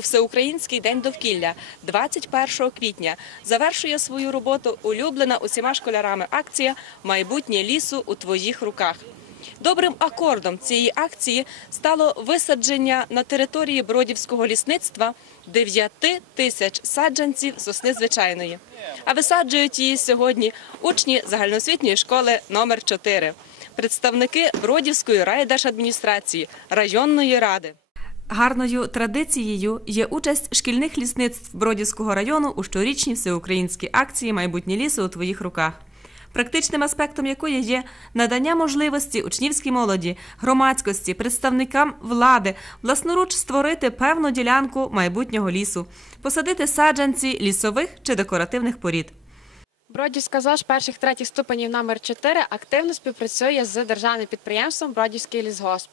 у Всеукраїнський день довкілля 21 квітня завершує свою роботу улюблена усіма школярами акція Майбутнє лісу у твоїх руках. Добрим акордом цієї акції стало висадження на території Бродівського лісництва 9 тисяч саджанців сосни звичайної. А висаджують її сьогодні учні загальноосвітньої школи номер 4 представники Бродівської райдержадміністрації, районної ради. Гарною традицією є участь шкільних лісництв Бродівського району у щорічній всеукраїнській акції Майбутнє лісу у твоїх руках. Практичним аспектом якої є надання можливості учнівській молоді, громадськості, представникам влади власноруч створити певну ділянку майбутнього лісу, посадити саджанці лісових чи декоративних порід. Бродівська ЗОЖ перших третіх ступенів номер 4 активно співпрацює з державним підприємством Бродівський лісгосп.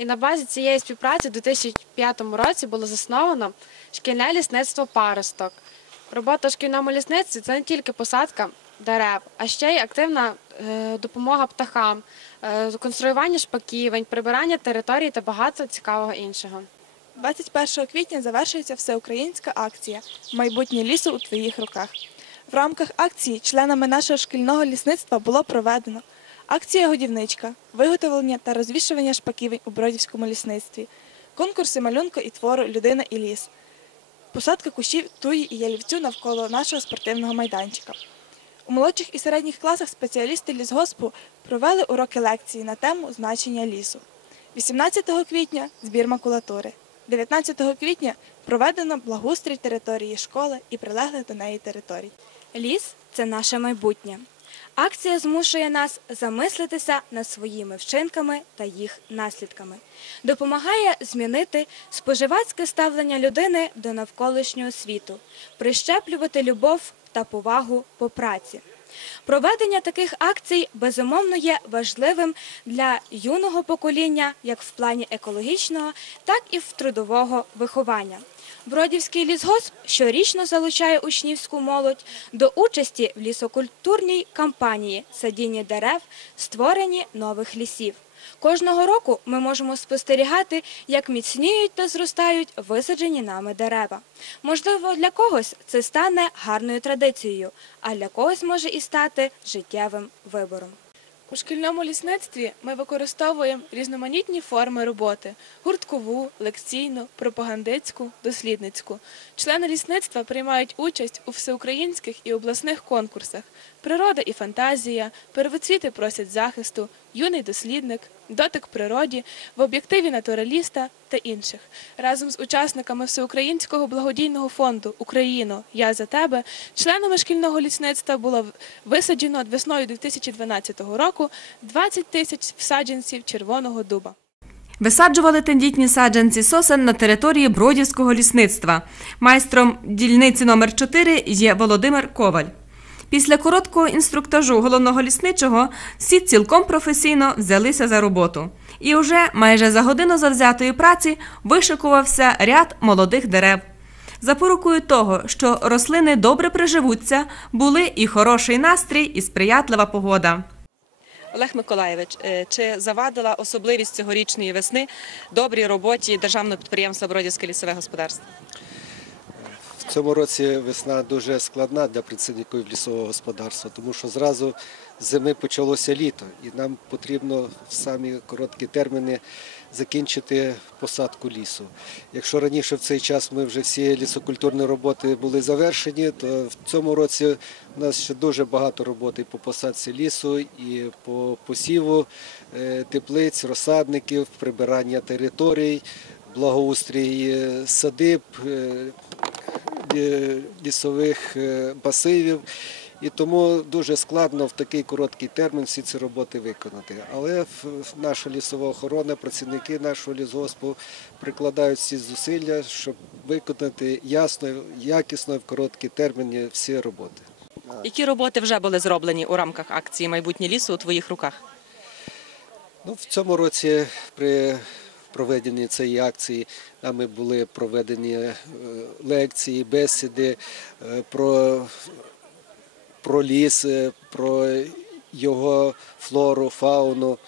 І на базі цієї співпраці у 2005 році було засновано шкільне лісництво Паросток. Робота в шкільному лісництві це не тільки посадка дерев, а ще й активна е, допомога птахам, е, конструювання шпаківень, прибирання території та багато цікавого іншого. 21 квітня завершується всеукраїнська акція Майбутнє лісу у твоїх руках. В рамках акції членами нашого шкільного лісництва було проведено акція годівничка, виготовлення та розвішування шпаківень у Бродівському лісництві, конкурси малюнка і твору Людина і ліс, посадка кущів туї і ялівцю навколо нашого спортивного майданчика. У молодших і середніх класах спеціалісти лісгоспу провели уроки лекції на тему значення лісу. 18 квітня збір макулатури. 19 квітня проведено благоустрій території школи і прилеглих до неї територій. Ліс це наше майбутнє. Акція змушує нас замислитися над своїми вчинками та їх наслідками, допомагає змінити споживацьке ставлення людини до навколишнього світу, прищеплювати любов та повагу по праці. Проведення таких акцій безумовно є важливим для юного покоління як в плані екологічного, так і в трудового виховання. Бродівський лісгосп щорічно залучає учнівську молодь до участі в лісокультурній кампанії садіння дерев, створенні нових лісів. Кожного року ми можемо спостерігати, як міцніють та зростають висаджені нами дерева. Можливо, для когось це стане гарною традицією, а для когось може і стати життєвим вибором. У шкільному лісництві ми використовуємо різноманітні форми роботи: гурткову, лекційну, пропагандистську, дослідницьку. Члени лісництва приймають участь у всеукраїнських і обласних конкурсах: Природа і фантазія, первоцвіти просять захисту, юний дослідник, дотик природі, в об'єктиві натураліста та інших. Разом з учасниками всеукраїнського благодійного фонду Україно, я за тебе членами шкільного лісництва було висаджено весною 2012 року 20 тисяч саджанців червоного дуба. Висаджували тендітні саджанці сосен на території Бродівського лісництва. Майстром дільниці номер 4 є Володимир Коваль. Після короткого інструктажу головного лісничого всі цілком професійно взялися за роботу. І уже майже за годину завзятої праці вишикувався ряд молодих дерев. Запорукою того, що рослини добре приживуться, були і хороший настрій, і сприятлива погода. Олег Миколаєвич, е, чи завадила особливість цьогорічної весни добрій роботі державного підприємства Бродівське лісове господарство? Цьому році весна дуже складна для працівників лісового господарства, тому що зразу зими почалося літо, і нам потрібно в самі короткі терміни закінчити посадку лісу. Якщо раніше в цей час ми вже всі лісокультурні роботи були завершені, то в цьому році у нас ще дуже багато роботи по посадці лісу і по посіву е, теплиць, розсадників, прибирання територій, благоустрій е, садиб. Е, е, лісових е, масивів. І тому дуже складно в такий короткий термін всі ці роботи виконати. Але наша лісова охорона, працівники нашого лісгоспу прикладають всі зусилля, щоб виконати ясно, якісно в короткі терміни всі роботи. Які роботи вже були зроблені у рамках акції Майбутнє лісу у твоїх руках? Ну, в цьому році при проведенні цієї акції нами були проведені е, лекції, бесіди е, про, про ліс, е, про його флору, фауну.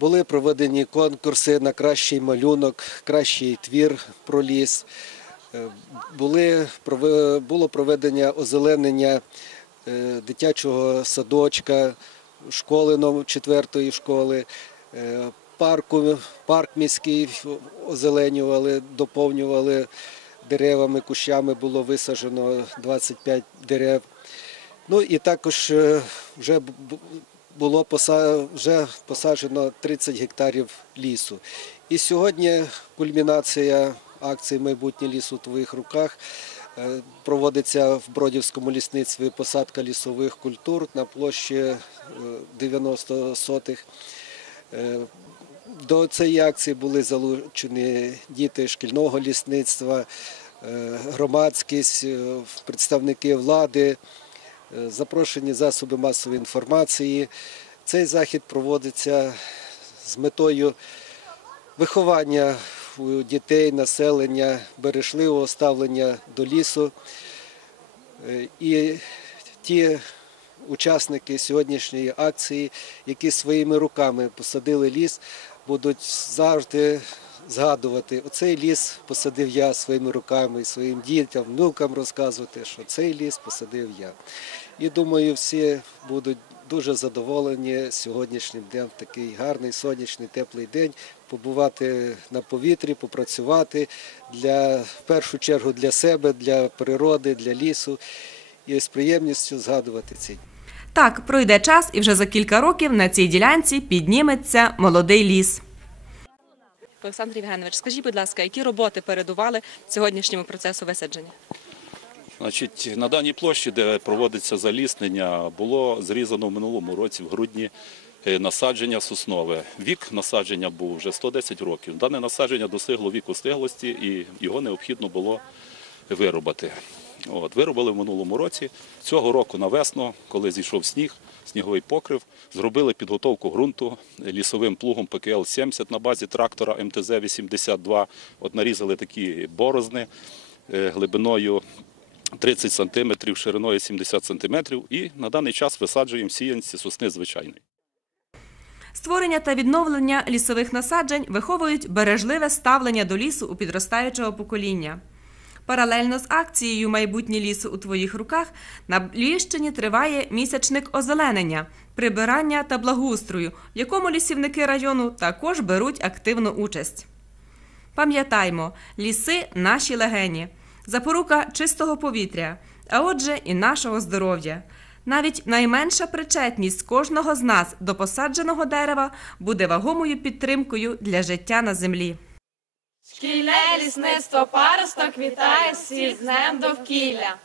Були проведені конкурси на кращий малюнок, кращий твір про ліс. Були, було проведення озеленення дитячого садочка, школи номер 4 школи, е, парку, парк міський озеленювали, доповнювали деревами, кущами було висаджено 25 дерев. Ну і також е, вже було вже посаджено 30 гектарів лісу. І сьогодні кульмінація акції Майбутнє ліс у твоїх руках е, проводиться в Бродівському лісництві посадка лісових культур на площі е, 90 сотих. До цієї акції були залучені діти шкільного лісництва, е, громадськість, е, представники влади, е, запрошені засоби масової інформації. Цей захід проводиться з метою виховання дітей, населення, бережливого ставлення до лісу. І ті учасники сьогоднішньої акції, які своїми руками посадили ліс, будуть завжди згадувати, оцей ліс посадив я своїми руками, своїм дітям, внукам розказувати, що цей ліс посадив я. І думаю, всі будуть дуже задоволені сьогоднішнім днем, такий гарний, сонячний, теплий день, побувати на повітрі, попрацювати для, в першу чергу для себе, для природи, для лісу і з приємністю згадувати ці дні. Так, пройде час, і вже за кілька років на цій ділянці підніметься молодий ліс. Олександр Євгенович, скажіть, будь ласка, які роботи передували сьогоднішньому процесу висадження? Значить, на даній площі, де проводиться заліснення, було зрізано в минулому році, в грудні, е, насадження соснове. Вік насадження був вже 110 років. Дане насадження достигло віку стиглості і його необхідно було вирубати. От, вирубали в минулому році. Цього року на весну, коли зійшов сніг, сніговий покрив, зробили підготовку ґрунту лісовим плугом ПКЛ-70 на базі трактора МТЗ-82. От нарізали такі борозни е, глибиною 30 см, шириною 70 см і на даний час висаджуємо сіянці сосни звичайної. Створення та відновлення лісових насаджень виховують бережливе ставлення до лісу у підростаючого покоління. Паралельно з акцією Майбутнє лісу у твоїх руках на Львівщині триває місячник озеленення, прибирання та благоустрою, в якому лісівники району також беруть активну участь. Пам'ятаймо, ліси наші легені, запорука чистого повітря, а отже, і нашого здоров'я. Навіть найменша причетність кожного з нас до посадженого дерева буде вагомою підтримкою для життя на землі. Шкільне лісництво паросток вітає всіх з днем довкілля.